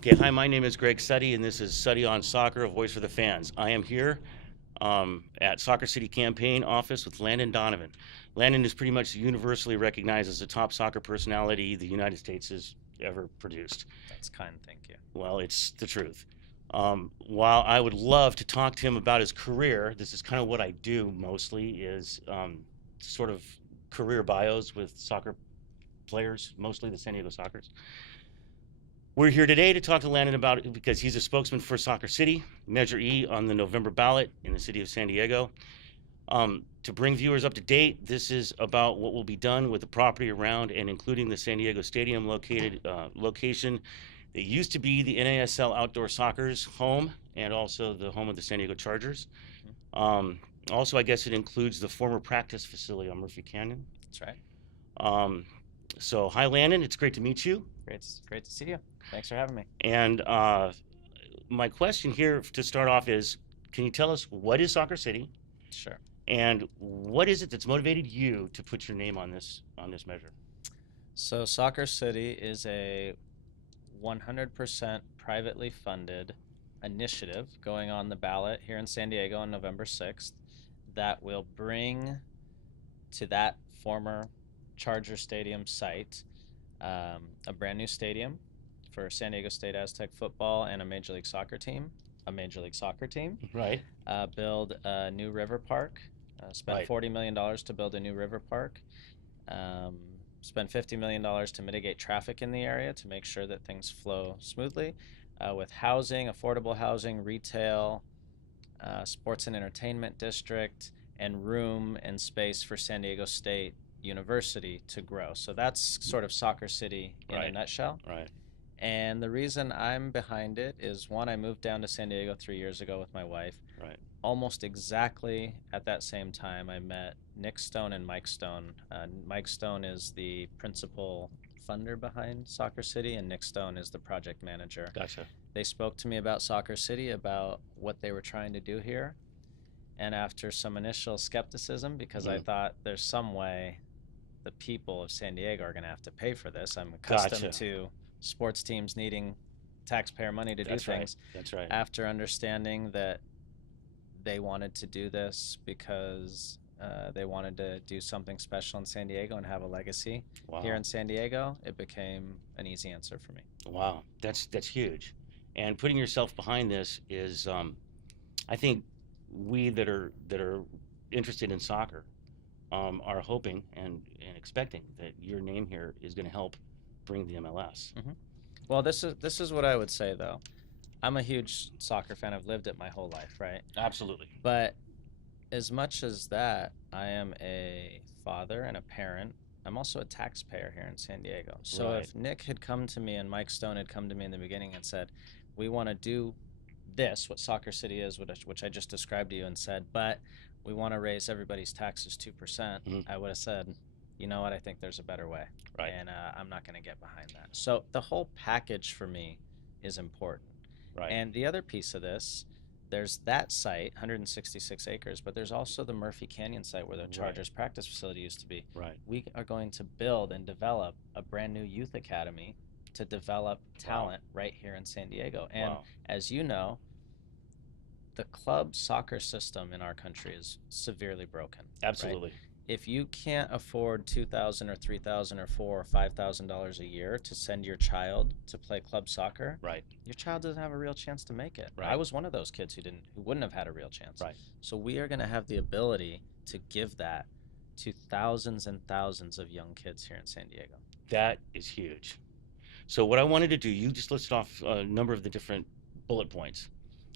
Okay, hi, my name is Greg Suddy, and this is Suddy on Soccer, a voice for the fans. I am here at Soccer City Campaign Office with Landon Donovan. Landon is pretty much universally recognized as the top soccer personality the United States has ever produced. That's kind, thank you. Well, it's the truth. While I would love to talk to him about his career, this is kind of what I do mostly, is sort of career bios with soccer players, mostly the San Diego Sockers. We're here today to talk to Landon about it because he's a spokesman for Soccer City, Measure E on the November ballot in the city of San Diego. To bring viewers up to date, this is about what will be done with the property around and including the San Diego Stadium location. It used to be the NASL Outdoor Soccer's home and also the home of the San Diego Chargers. Also, I guess it includes the former practice facility on Murphy Canyon. That's right. So, hi, Landon. It's great to meet you. Great to see you. Thanks for having me. And my question here to start off is, can you tell us what is Soccer City, Sure. and what is it that's motivated you to put your name on this measure? So Soccer City is a 100% privately funded initiative going on the ballot here in San Diego on November 6th that will bring to that former Charger Stadium site a brand new stadium for San Diego State Aztec football and a Major League Soccer team. Right. Build a new river park. Spend Right. $40 million to build a new river park. Spend $50 million to mitigate traffic in the area to make sure that things flow smoothly with housing, affordable housing, retail, sports and entertainment district, and room and space for San Diego State University to grow. So that's sort of Soccer City in a Right. nutshell. Right. And the reason I'm behind it is one, I moved down to San Diego 3 years ago with my wife. Right. Almost exactly at that same time, I met Nick Stone and Mike Stone. Mike Stone is the principal funder behind Soccer City, and Nick Stone is the project manager. Gotcha. They spoke to me about Soccer City, about what they were trying to do here. And after some initial skepticism, because I thought there's some way the people of San Diego are going to have to pay for this. I'm accustomed Gotcha. to sports teams needing taxpayer money to That's do right. things. That's right. After understanding that they wanted to do this because they wanted to do something special in San Diego and have a legacy Wow. here in San Diego, it became an easy answer for me. Wow. That's huge. And putting yourself behind this is, I think, we that are interested in soccer are hoping and expecting that your name here is going to help bring the MLS. Well, this is what I would say though. I'm a huge soccer fan. I've lived it my whole life, right? Absolutely. But as much as that, I am a father and a parent. I'm also a taxpayer here in San Diego. So Right. if Nick had come to me and Mike Stone had come to me in the beginning and said, we want to do this, what Soccer City is, which I just described to you, and said, but we want to raise everybody's taxes 2%, I would have said, you know what, I think there's a better way. Right. And I'm not going to get behind that. So the whole package for me is important. Right. And the other piece of this, there's that site, 166 acres, but there's also the Murphy Canyon site where the Chargers practice facility used to be. Right. We are going to build and develop a brand new youth academy to develop talent right here in San Diego. And as you know, the club soccer system in our country is severely broken. Absolutely. Right? If you can't afford $2,000 or $3,000 or $4,000 or $5,000 a year to send your child to play club soccer, Right. your child doesn't have a real chance to make it. Right. I was one of those kids who wouldn't have had a real chance. Right. So we are going to have the ability to give that to thousands and thousands of young kids here in San Diego. That is huge. So what I wanted to do, you just listed off a number of the different bullet points,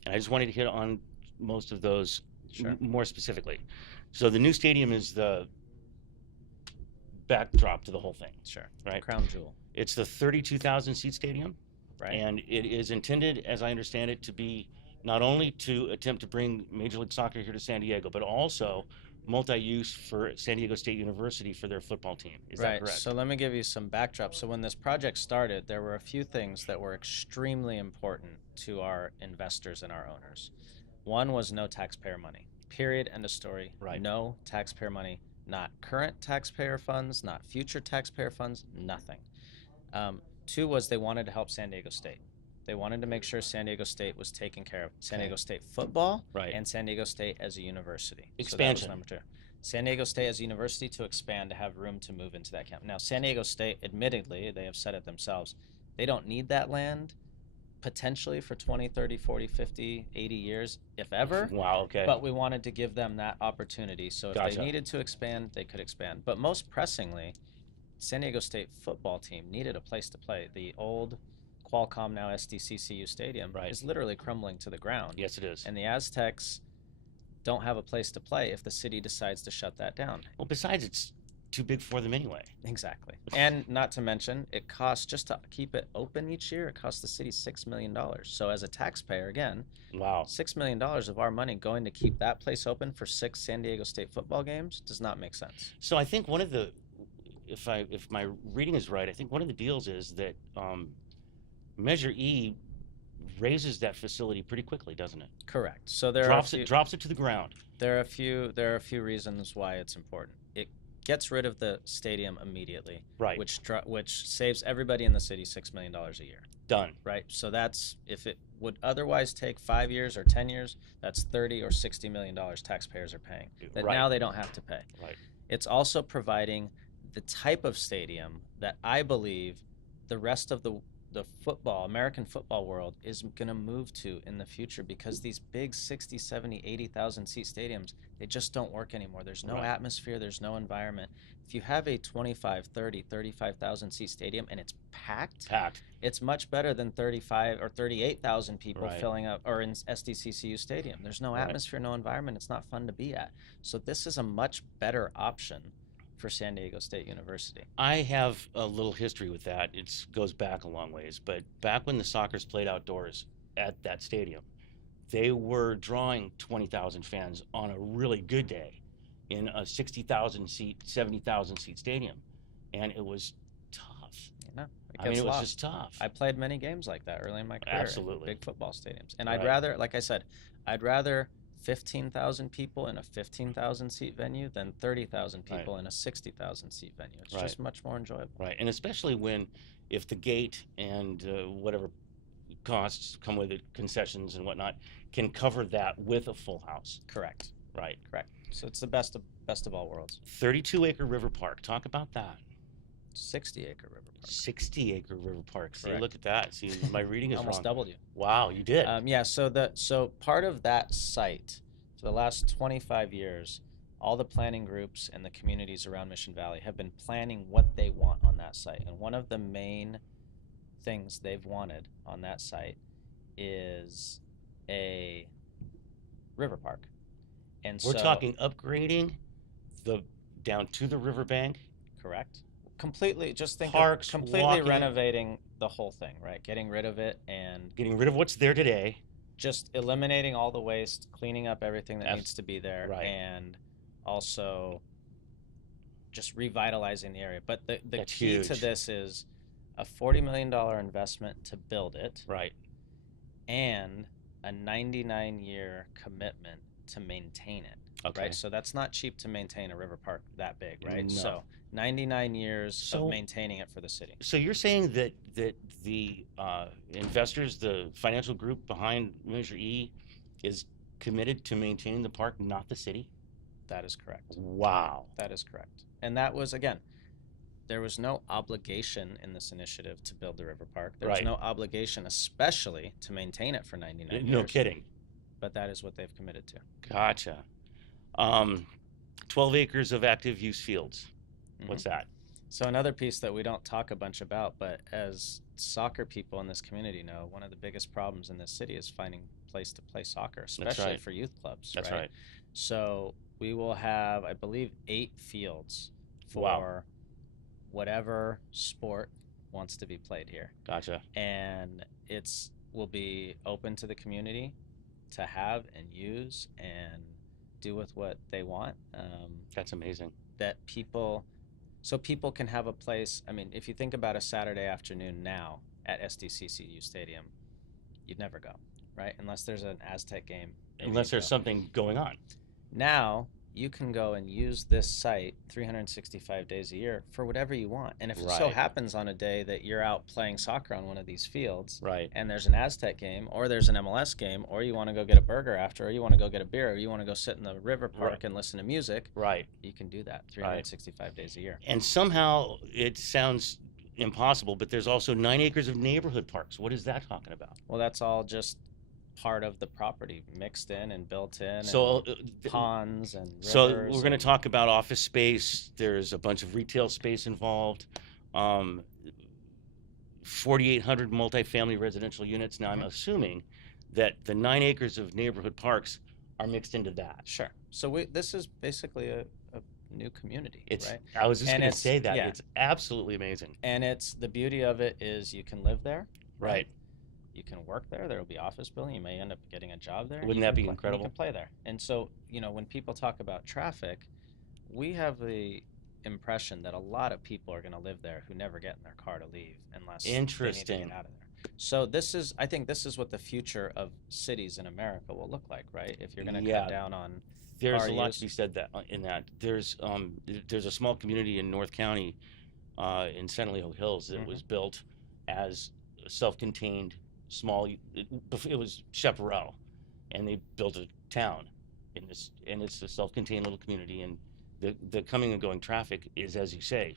and I just wanted to hit on most of those more specifically. So the new stadium is the backdrop to the whole thing. Sure. Right. Crown jewel. It's the 32,000 seat stadium. Right. And it is intended, as I understand it, to be not only to attempt to bring Major League Soccer here to San Diego, but also multi-use for San Diego State University for their football team. Is that correct? So let me give you some backdrop. So when this project started, there were a few things that were extremely important to our investors and our owners. One was no taxpayer money. Period. End of story. Right. No taxpayer money. Not current taxpayer funds, not future taxpayer funds, nothing. Two was they wanted to help San Diego State. They wanted to make sure San Diego State was taken care of. San Okay. Diego State football Right. and San Diego State as a university. Expansion. So that was number 2. San Diego State as a university to expand to have room to move into that camp. Now, San Diego State, admittedly, they have said it themselves, they don't need that land potentially for 20, 30, 40, 50, 80 years, if ever. Wow, okay. But we wanted to give them that opportunity. So if Gotcha. they needed to expand, they could expand. But most pressingly, San Diego State football team needed a place to play. The old Qualcomm, now SDCCU Stadium, Right. is literally crumbling to the ground. Yes, it is. And the Aztecs don't have a place to play if the city decides to shut that down. Well, besides, it's too big for them anyway. Exactly. And not to mention, it costs, just to keep it open each year, it costs the city $6 million. So as a taxpayer, again, Wow. $6 million of our money going to keep that place open for 6 San Diego State football games does not make sense. So I think one of the, if my reading is right, I think one of the deals is that Measure E raises that facility pretty quickly, doesn't it? Correct. So there Drops it to the ground. There are a few reasons why it's important. It gets rid of the stadium immediately, Right. which saves everybody in the city $6 million a year. Done. Right. So that's, if it would otherwise take 5 years or 10 years, that's $30 or $60 million taxpayers are paying that Right. now they don't have to pay. Right. It's also providing the type of stadium that I believe the rest of the American football world is going to move to in the future, because these big 60, 70, 80,000 seat stadiums, they just don't work anymore. There's no Right. atmosphere, there's no environment. If you have a 25, 30, 35,000 seat stadium and it's packed, it's much better than 35 or 38,000 people Right. filling up, or in SDCCU Stadium. There's no Right. atmosphere, no environment. It's not fun to be at. So this is a much better option for San Diego State University. I have a little history with that. It goes back a long ways, but back when the Sockers played outdoors at that stadium, they were drawing 20,000 fans on a really good day in a 60,000 seat, 70,000 seat stadium, and it was tough. You know, I mean, it was just tough. I played many games like that early in my career. Absolutely. Big football stadiums. And Right. I'd rather, like I said, I'd rather 15,000 people in a 15,000 seat venue than 30,000 people in a 60,000 seat venue. It's just much more enjoyable. Right, and especially if the gate and whatever costs come with it, concessions and whatnot, can cover that with a full house. Correct. Right. Correct. So it's the best of all worlds. 32-acre river park. Talk about that. 60-acre river park. 60-acre river park. See, Correct. look at that. See, my reading is Almost wrong. doubled you. Wow, you did. Yeah. So part of that site for the last 25 years, all the planning groups and the communities around Mission Valley have been planning what they want on that site. And one of the main things they've wanted on that site is a river park. And We're talking upgrading down to the riverbank. Correct. Completely, just think Parks, of completely walking. renovating the whole thing, right? Getting rid of it and Getting rid of what's there today. just eliminating all the waste, cleaning up everything that Abs- needs to be there, right. and also just revitalizing the area. But the That's key to huge. this is a $40 million investment to build it, Right. and a 99-year commitment to maintain it. Okay. Right, so that's not cheap to maintain a river park that big, right? No. So 99 years So- of maintaining it for the city. So you're saying that the investors, the financial group behind Measure E, is committed to maintaining the park, not the city? That is correct. Wow. That is correct. And that was, again, there was no obligation in this initiative to build the river park. There was Right. no obligation, especially to maintain it for 99 No years. kidding. But that is what they've committed to. Gotcha. 12 acres of active use fields. What's that? So another piece that we don't talk a bunch about, but as soccer people in this community know, one of the biggest problems in this city is finding a place to play soccer, especially right. for youth clubs. That's right. So we will have, I believe, 8 fields for Wow. whatever sport wants to be played here. Gotcha. And will be open to the community to have and use and do with what they want. That's amazing. So people can have a place. I mean, if you think about a Saturday afternoon now at SDCCU Stadium, you'd never go, right? Unless there's an Aztec game. maybe Unless you'd there's go. something going on. Now you can go and use this site 365 days a year for whatever you want. And if it so Right. happens on a day that you're out playing soccer on one of these fields Right. and there's an Aztec game or there's an MLS game or you want to go get a burger after or you want to go get a beer or you want to go sit in the river Right. park and listen to music, Right. you can do that Right. 365 days a year. And somehow it sounds impossible, but there's also 9 acres of neighborhood parks. What is that talking about? Well, that's all just part of the property mixed in and built in So, and ponds and so rivers we're going to and talk about office space. There's a bunch of retail space involved. 4,800 multifamily residential units. Now, I'm assuming that the 9 acres of neighborhood parks are mixed into that. Sure. So this is basically a new community, It's. right? I was just And going to it's say that yeah, it's absolutely amazing. and it's the beauty of it is you can live there, Right. You can work there. There will be office building. You may end up getting a job there. Wouldn't You that can be play- incredible? You can play there. And so, when people talk about traffic, we have the impression that a lot of people are going to live there who never get in their car to leave unless they need to Interesting. get out of there. So I think this is what the future of cities in America will look like, right? If you're going to Yeah. cut down on There's car a lot use. to be said that in that. There's a small community in North County, in Centennial Hills that was built as a self-contained small. It was Chaparral, and they built a town in this, and it's a self-contained little community. And the coming and going traffic is, as you say,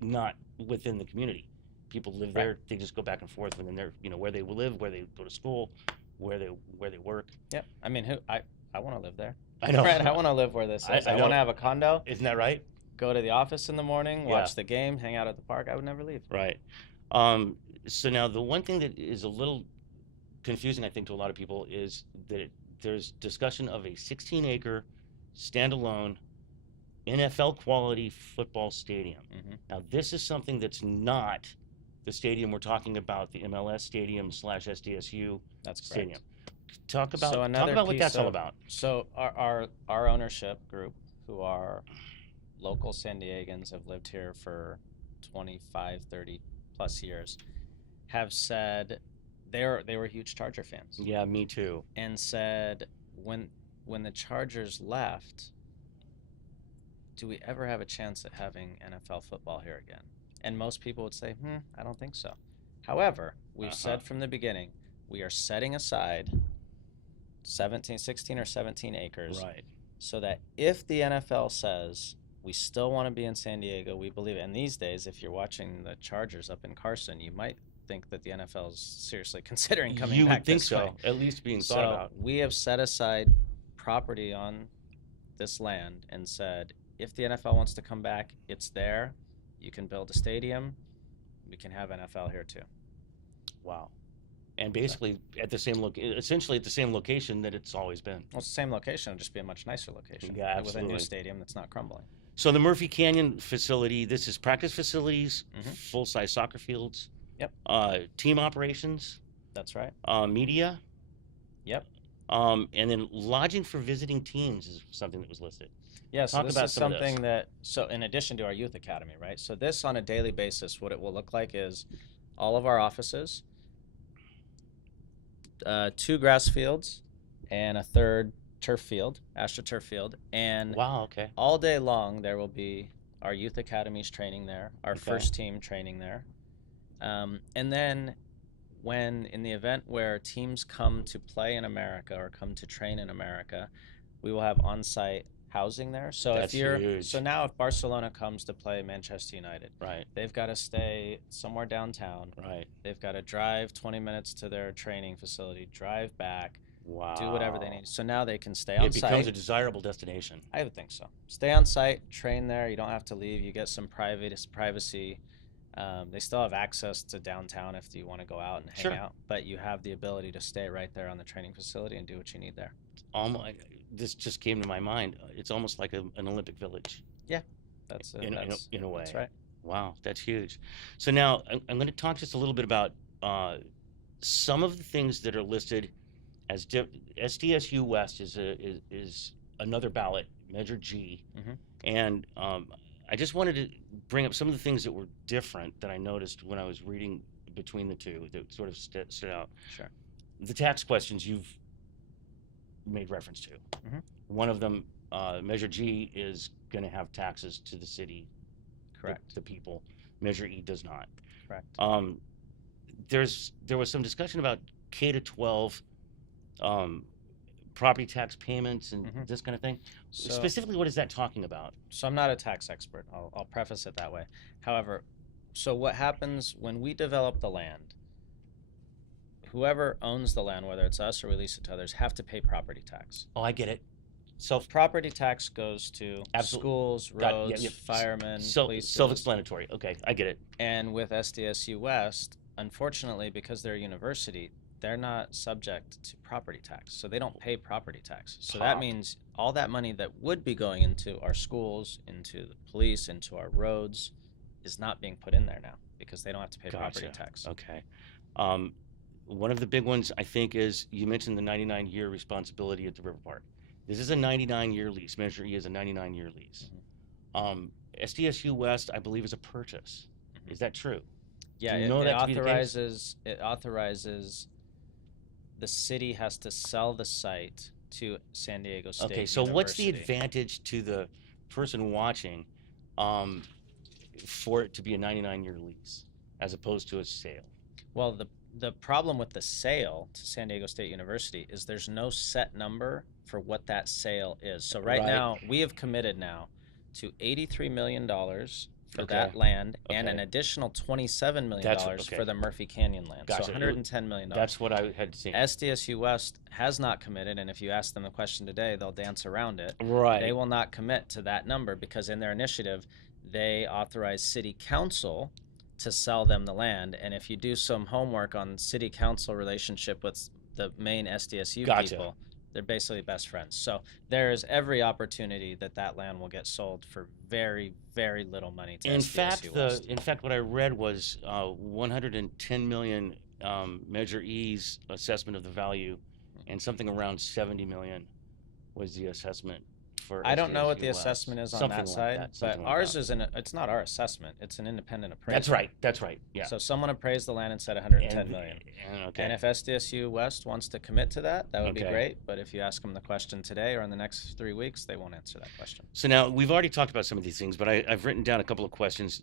not within the community. People live there. Right. They just go back and forth within their, where they live, where they go to school, where they work. Yep. I mean, I want to live there. I know. Right. I want to live where this is. I I know. want to have a condo, Isn't that right? go to the office in the morning, watch Yeah. the game, hang out at the park. I would never leave. Right. So now the one thing that is a little confusing, I think, to a lot of people is that there's discussion of a 16-acre standalone NFL quality football stadium. Now, this is something that's not the stadium we're talking about, the MLS Stadium / SDSU That's correct. Stadium. Talk about So another what piece that's all of- about. So our ownership group, who are local San Diegans, have lived here for 25, 30 plus years, have said they were huge Charger fans Yeah, me too. and said when the Chargers left, do we ever have a chance at having NFL football here again? And most people would say, I don't think so. However, we've said from the beginning, we are setting aside 16 or 17 acres Right. so that if the NFL says we still want to be in San Diego, we believe it. And these days, if you're watching the Chargers up in Carson, you might think that the NFL is seriously considering coming You back would think this so, way. at least being So thought about. we have set aside property on this land and said, if the NFL wants to come back, it's there. You can build a stadium. We can have NFL here too. Wow. And basically at the same essentially at the same location that it's always been. Well, it's the same location. It'll just be a much nicer location. Yeah, With a absolutely. new stadium that's not crumbling. So the Murphy Canyon facility, this is practice facilities, Mhm. full-size soccer fields, Yep. Team operations, That's right. media, Yep. and then lodging for visiting teams is something that was listed. Yeah, so Talk this about is some of this. something so in addition to our youth academy, right? So this on a daily basis, what it will look like is all of our offices, 2 grass fields, and a 3rd turf field, AstroTurf field, and Wow, okay. all day long there will be our youth academies training there, our Okay. first team training there, and then when in the event where teams come to play in America or come to train in America, we will have on-site housing there. So That's huge. so now if Barcelona comes to play Manchester United, Right, they've got to stay somewhere downtown. right. They've got to drive 20 minutes to their training facility, drive back, Wow. do whatever they need. So now they can stay on It becomes site. a desirable destination. I would think so. Stay on site, train there. You don't have to leave. You get some privacy. They still have access to downtown if you want to go out and hang Sure. out, but you have the ability to stay right there on the training facility and do what you need there. This just came to my mind. It's almost like an Olympic Village That's in a way. That's right. Wow, that's huge. So now I'm going to talk just a little bit about some of the things that are listed as SDSU West is another ballot, Measure G, Mhm. and I just wanted to bring up some of the things that were different that I noticed when I was reading between the two that sort of stood out. Sure. The tax questions you've made reference to. Mhm. One of them Measure G is going to have taxes to the city, Correct. the people. Measure E does not. Correct. Um, there was some discussion about K to 12 um, property tax payments and Hmm. this kind of thing. So, Specifically, what is that talking about? so I'm not a tax expert. I'll preface it that way. However, so what happens when we develop the land? Whoever owns the land, whether it's us or we lease it to others, have to pay property tax. Oh, I get it. Self, Property tax goes to absolutely. schools, Yeah, roads, yeah. firemen, police. Self-explanatory. Okay, I get it. And with SDSU West, unfortunately, because they're a university, they're not subject to property tax. So they don't pay property tax. So that Pop. means all that money that would be going into our schools, into the police, into our roads is not being put in there now because they don't have to pay property Gotcha. tax. Okay. Um, one of the big ones I think is you mentioned the 99-year responsibility at the River Park. This is a 99-year lease. Measure E is a 99-year lease. SDSU West, I believe, is a purchase. Mhm. Is that true? Yeah, Do you it, know it that to be the case? authorizes the city has to sell the site to San Diego State Okay, so what's the University. advantage to the person watching um, for it to be a 99-year lease as opposed to a sale? Well, the problem with the sale to San Diego State University is there's no set number for what that sale is. So right Right. now we have committed now to $83 million for Okay. that land and an Okay. additional $27 million That's okay. for the Murphy Canyon land. Gotcha. So $110 million. That's what I had seen. SDSU West has not committed, and if you ask them the question today, they'll dance around it. Right. They will not commit to that number because in their initiative, they authorize city council to sell them the land. And if you do some homework on city council relationship with the main SDSU Gotcha. people, they're basically best friends. So there is every opportunity that that land will get sold for very, very little money to SDSU West. In fact, what I read was 110 million Measure E's assessment of the value, and something around 70 million was the assessment for. I don't know what SDSU the West. assessment is on Something that like side, that, but something like ours that. is it's not our assessment. It's an independent appraiser. That's right. That's right. Yeah. So someone appraised the land and said 110 And- million. Okay. And if SDSU West wants to commit to that, that would be Okay. great. But if you ask them the question today or in the next 3 weeks, they won't answer that question. So now we've already talked about some of these things, but I've written down a couple of questions.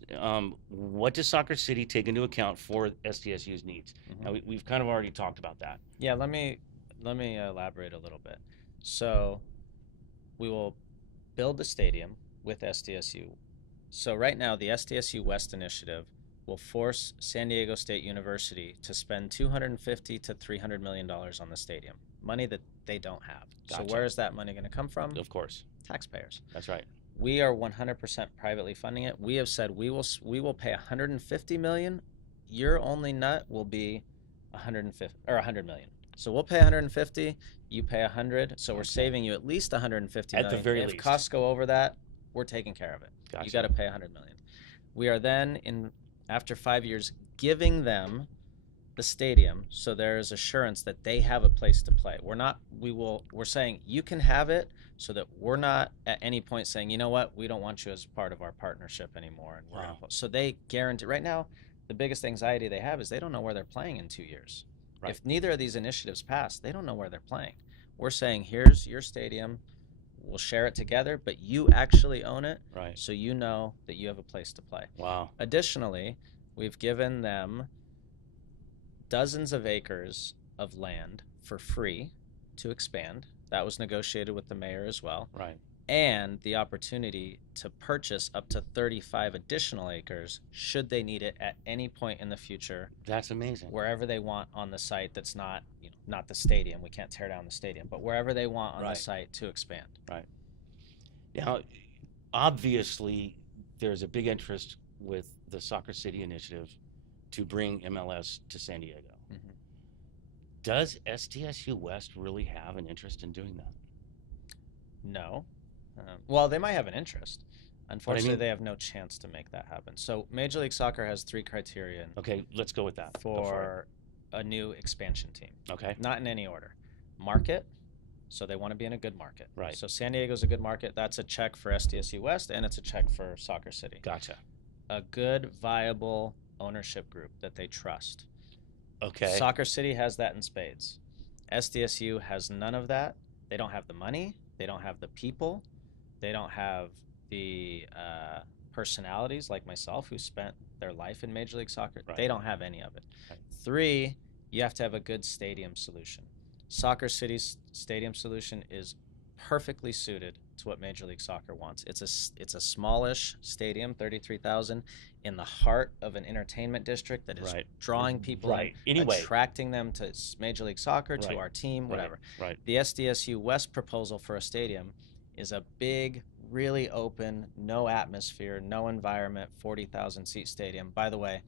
What does Soccer City take into account for SDSU's needs? Mhm. Now we've kind of already talked about that. Yeah, let me elaborate a little bit. So we will build the stadium with SDSU. So right now, the SDSU West initiative will force San Diego State University to spend $250 to $300 million on the stadium, money that they don't have. So Gotcha. where is that money going to come from? Of course. Taxpayers. That's right. We are 100% privately funding it. We have said we will pay 150 million. Your only nut will be 150 or 100 million. So we'll pay 150, you pay 100, so we're Okay. saving you at least 150 At million. the very if least. costs go over that, we're taking care of it. Gotcha. You got to pay 100 million. We are then after 5 years giving them the stadium so there is assurance that they have a place to play. We're saying you can have it so that we're not at any point saying, you know what, we don't want you as part of our partnership anymore. And Wow. so they guarantee right now the biggest anxiety they have is they don't know where they're playing in 2 years. Right. If neither of these initiatives pass, they don't know where they're playing. We're saying, here's your stadium. We'll share it together, but you actually own it. Right. So you know that you have a place to play. Wow. Additionally, we've given them dozens of acres of land for free to expand. That was negotiated with the mayor as well. Right. And the opportunity to purchase up to 35 additional acres should they need it at any point in the future, That's amazing. wherever they want on the site. That's not, not the stadium. We can't tear down the stadium, but wherever they want on the Right. site to expand. Right. Now, obviously, there's a big interest with the Soccer City initiative to bring MLS to San Diego. Mhm. Does SDSU West really have an interest in doing that? No. Well, they might have an interest. Unfortunately, mean- they have no chance to make that happen. So Major League Soccer has 3 criteria Okay, let's go with that. Go for a new expansion team. it. Okay. Not in any order. Market. So they want to be in a good market. Right. So San Diego's a good market. That's a check for SDSU West, and it's a check for Soccer City. Gotcha. A good, viable ownership group that they trust. Okay. Soccer City has that in spades. SDSU has none of that. They don't have the money. They don't have the people. They don't have the personalities like myself who spent their life in Major League Soccer. Right. They don't have any of it. Right. 3, you have to have a good stadium solution. Soccer City's stadium solution is perfectly suited to what Major League Soccer wants. It's a smallish stadium, 33,000, in the heart of an entertainment district that is Right. drawing people Right. in, Anyway. attracting them to Major League Soccer, to Right. our team, whatever. Right. The SDSU West proposal for a stadium is a big, really open, no atmosphere, no environment, 40,000 seat stadium. By the way,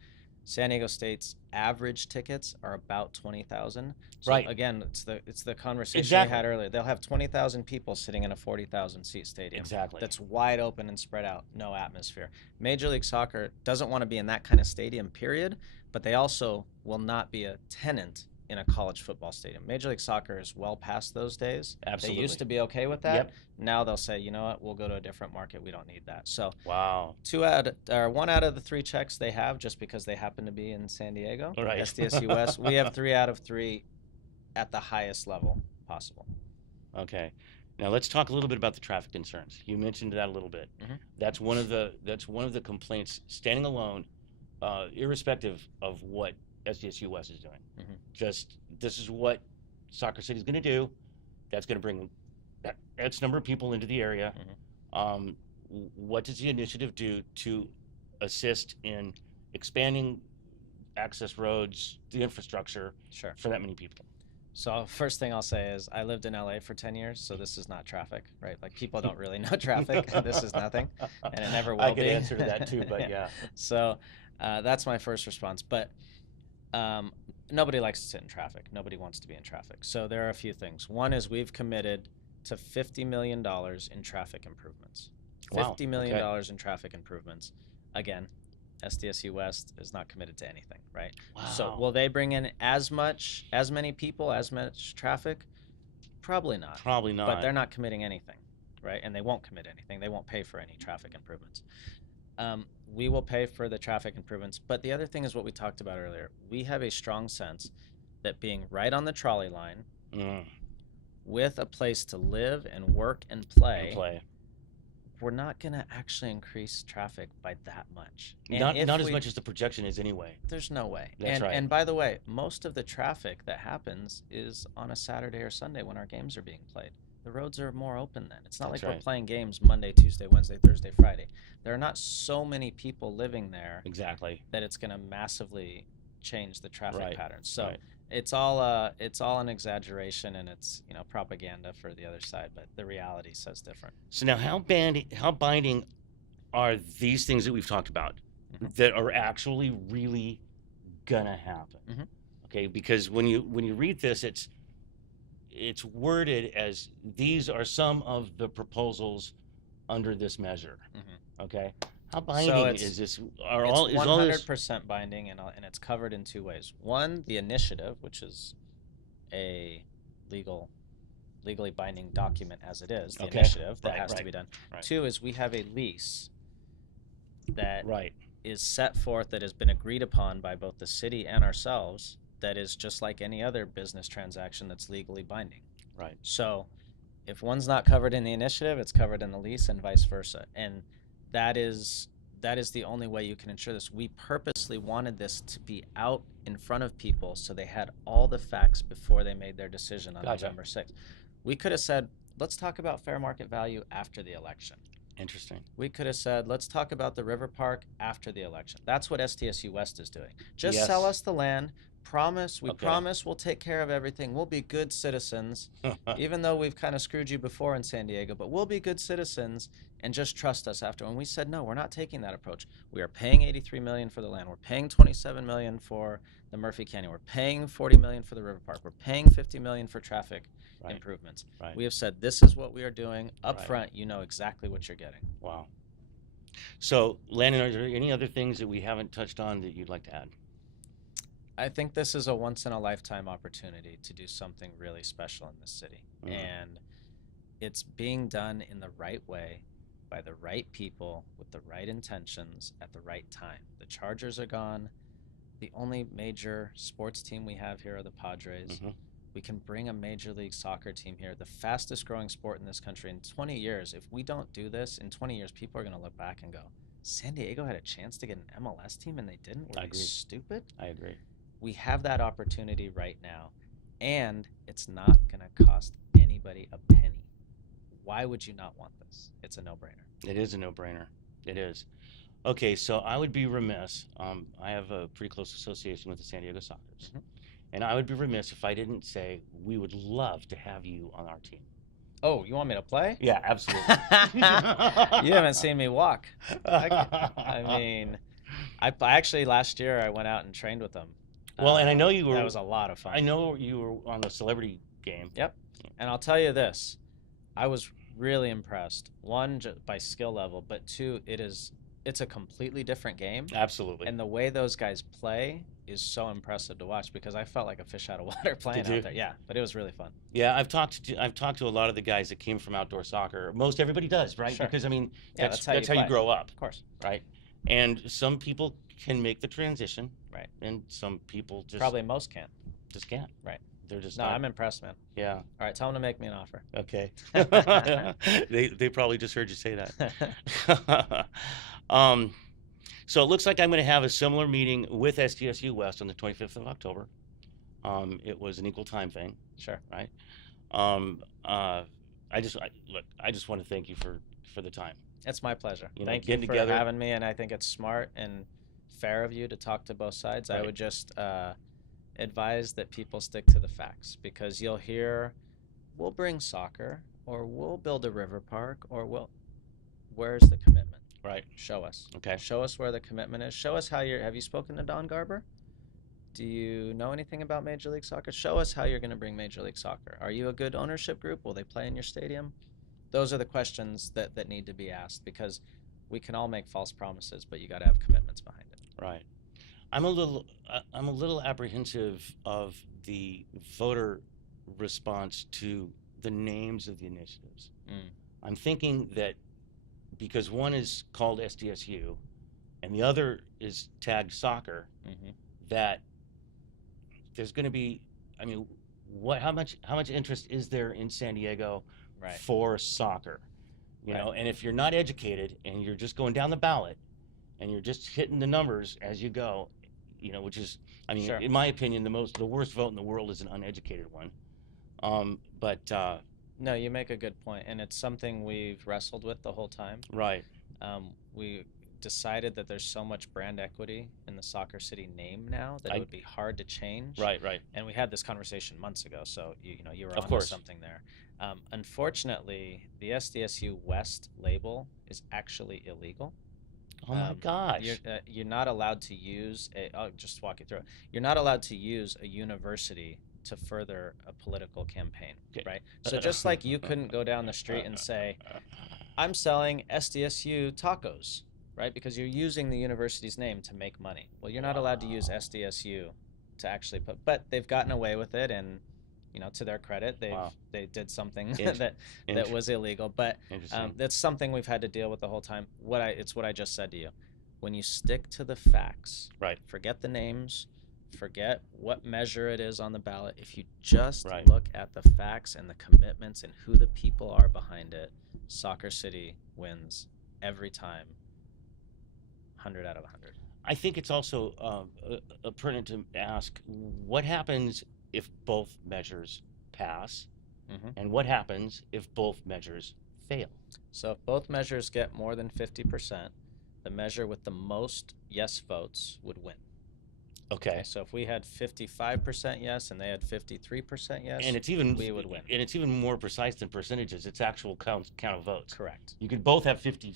San Diego State's average tickets are about 20,000. So Right. again, it's the conversation Exactly. we had earlier. They'll have 20,000 people sitting in a 40,000 seat stadium. Exactly. That's wide open and spread out, no atmosphere. Major League Soccer doesn't want to be in that kind of stadium, period, but they also will not be a tenant in a college football stadium. Major League Soccer is well past those days. Absolutely. They used to be okay with that. Yep. Now they'll say, you know what, we'll go to a different market. We don't need that. So Wow. 1 out of the 3 checks they have, just because they happen to be in San Diego. Right. SDSU West. We have 3 out of 3 at the highest level possible. Okay. Now let's talk a little bit about the traffic concerns. You mentioned that a little bit. Mm-hmm. That's one of the complaints, standing alone, irrespective of what SDSU West is doing. Mm-hmm. Just this is what Soccer City is going to do. That's going to bring X number of people into the area. Mm-hmm. What does the initiative do to assist in expanding access roads, the infrastructure Sure. for that many people? So first thing I'll say is I lived in LA for 10 years, so this is not traffic, right? Like people don't really know traffic. This is nothing, and it never will I be. could answer to that too, but yeah. So that's my first response. But nobody likes to sit in traffic. Nobody wants to be in traffic. So there are a few things. One is we've committed to $50 million in traffic improvements. Wow. $50 million in traffic improvements. Again, SDSU West is not committed to anything, right? Wow. So will they bring in as many people, as much traffic? Probably not. Probably not. But they're not committing anything, right? And they won't commit anything. They won't pay for any traffic improvements. We will pay for the traffic improvements. But the other thing is what we talked about earlier. We have a strong sense that being right on the trolley line with a place to live and work and play, we're not going to actually increase traffic by that much. Not as much as the projection is anyway. There's no way. That's right. And by the way, most of the traffic that happens is on a Saturday or Sunday when our games are being played. The roads are more open then. It's not That's like right. we're playing games Monday, Tuesday, Wednesday, Thursday, Friday. There are not so many people living there Exactly. that it's going to massively change the traffic Right. patterns. So Right. it's all an exaggeration, and it's propaganda for the other side, but the reality says different. So now, how binding are these things that we've talked about that are actually really gonna happen? Mm-hmm. Okay, because when you read this, it's worded as these are some of the proposals under this measure. Mm-hmm. Okay, how binding is this? It's 100% binding, and it's covered in 2 ways. One, the initiative, which is a legally binding document as it is, the initiative that has to be done. Right. 2 is we have a lease that Right. is set forth, that has been agreed upon by both the city and ourselves, that is just like any other business transaction that's legally binding. Right. So if one's not covered in the initiative, it's covered in the lease, and vice versa. And that is the only way you can ensure this. We purposely wanted this to be out in front of people so they had all the facts before they made their decision on November 6th. We could have said, let's talk about fair market value after the election. Interesting. We could have said, let's talk about the river park after the election. That's what SDSU West is doing. Just Yes. sell us the land. Promise we'll take care of everything. We'll be good citizens, even though we've kind of screwed you before in San Diego, but we'll be good citizens and just trust us after. And we said, no, we're not taking that approach. We are paying $83 million for the land. We're paying $27 million for the Murphy Canyon. We're paying $40 million for the river park. We're paying $50 million for traffic improvements. Right. We have said, this is what we are doing up front. You know exactly what you're getting. Wow. So, Landon, are there any other things that we haven't touched on that you'd like to add? I think this is a once-in-a-lifetime opportunity to do something really special in this city. Mm-hmm. And it's being done in the right way, by the right people, with the right intentions, at the right time. The Chargers are gone. The only major sports team we have here are the Padres. Mm-hmm. We can bring a Major League Soccer team here, the fastest growing sport in this country in 20 years. If we don't do this in 20 years, people are going to look back and go, San Diego had a chance to get an MLS team and they didn't. Were I they agree. stupid? I agree. We have that opportunity right now, and it's not going to cost anybody a penny. Why would you not want this? It's a no-brainer. It is a no-brainer. It is. Okay, so I would be remiss. I have a pretty close association with the San Diego Sockers. Mhm. And I would be remiss if I didn't say we would love to have you on our team. Oh, you want me to play? Yeah, absolutely. You haven't seen me walk. I mean, I actually last year I went out and trained with them. Well, and I know you were. That was a lot of fun. I know you were on the celebrity game. Yep. And I'll tell you this, I was really impressed. One, by skill level, but two, it's a completely different game. Absolutely. And the way those guys play is so impressive to watch because I felt like a fish out of water playing out there. Yeah, but it was really fun. Yeah, I've talked to a lot of the guys that came from outdoor soccer. Most everybody does, right? Sure. Because I mean, Yeah, that's how you grow up, of course. right? And some people can make the transition, right? And some people probably most can't. Just can't, right? They're just no. not. I'm impressed, man. Yeah. All right, tell them to make me an offer. Okay. they probably just heard you say that. So it looks like I'm going to have a similar meeting with SDSU West on the 25th of October. It was an equal time thing. Sure. Right. I just want to thank you for the time. It's my pleasure. You know, thank you for having me, and I think it's smart and fair of you to talk to both sides. Right. I would just advise that people stick to the facts, because you'll hear, we'll bring soccer, or we'll build a river park, or where's the commitment? Right. Show us. Okay. Show us where the commitment is. Show us how have you spoken to Don Garber? Do you know anything about Major League Soccer? Show us how you're going to bring Major League Soccer. Are you a good ownership group? Will they play in your stadium? Those are the questions that need to be asked, because we can all make false promises, but you got to have commitments behind it. Right. I'm a little apprehensive of the voter response to the names of the initiatives. I'm thinking that because one is called SDSU and the other is tagged soccer, that there's going to be, I mean, how much interest is there in San Diego for soccer? You know, and if you're not educated and you're just going down the ballot and you're just hitting the numbers as you go, you know, which is, I mean, in my opinion, the worst vote in the world is an uneducated one. No, you make a good point, and it's something we've wrestled with the whole time. Right. We decided that there's so much brand equity in the Soccer City name now that it would be hard to change. Right. And we had this conversation months ago, so you were on something there. Unfortunately, the SDSU West label is actually illegal. Oh my gosh! You're not allowed to use I'll just walk you through it. You're not allowed to use a university to further a political campaign, right? So just like you couldn't go down the street and say, I'm selling SDSU Tacos, right? Because you're using the university's name to make money. Well, you're not allowed to use SDSU to actually but they've gotten away with it, and to their credit, they did something that was illegal, but that's something we've had to deal with the whole time. It's what I just said to you. When you stick to the facts, forget the names, forget what measure it is on the ballot. If you just look at the facts and the commitments and who the people are behind it, Soccer City wins every time, 100 out of 100. I think it's also pertinent to ask, what happens if both measures pass, and what happens if both measures fail? So if both measures get more than 50%, the measure with the most yes votes would win. Okay. So if we had 55% yes and they had 53% yes, and we would win. And it's even more precise than percentages. It's actual count of votes. Correct. You could both have 53%.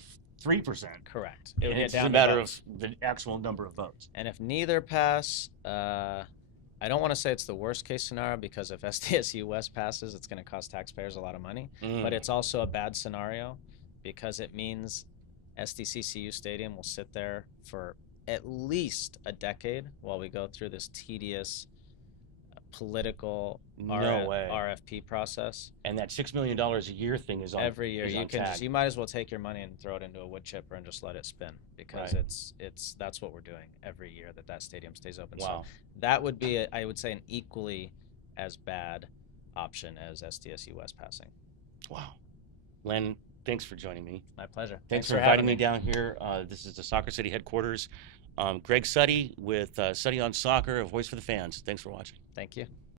Correct. It's a matter of the actual number of votes. And if neither pass, I don't want to say it's the worst case scenario, because if SDSU West passes, it's going to cost taxpayers a lot of money. But it's also a bad scenario, because it means SDCCU Stadium will sit there for at least a decade while we go through this tedious political RFP process. And that $6 million a year thing is on every year. You might as well take your money and throw it into a wood chipper and just let it spin, because that's what we're doing every year that stadium stays open. Wow. So that would be I would say an equally as bad option as SDSU West passing. Wow. Len, thanks for joining me. My pleasure. Thanks Thanks for for having inviting me me. down here. This is the Soccer City headquarters. Greg Suddy with Suddy on Soccer, a voice for the fans. Thanks for watching. Thank you.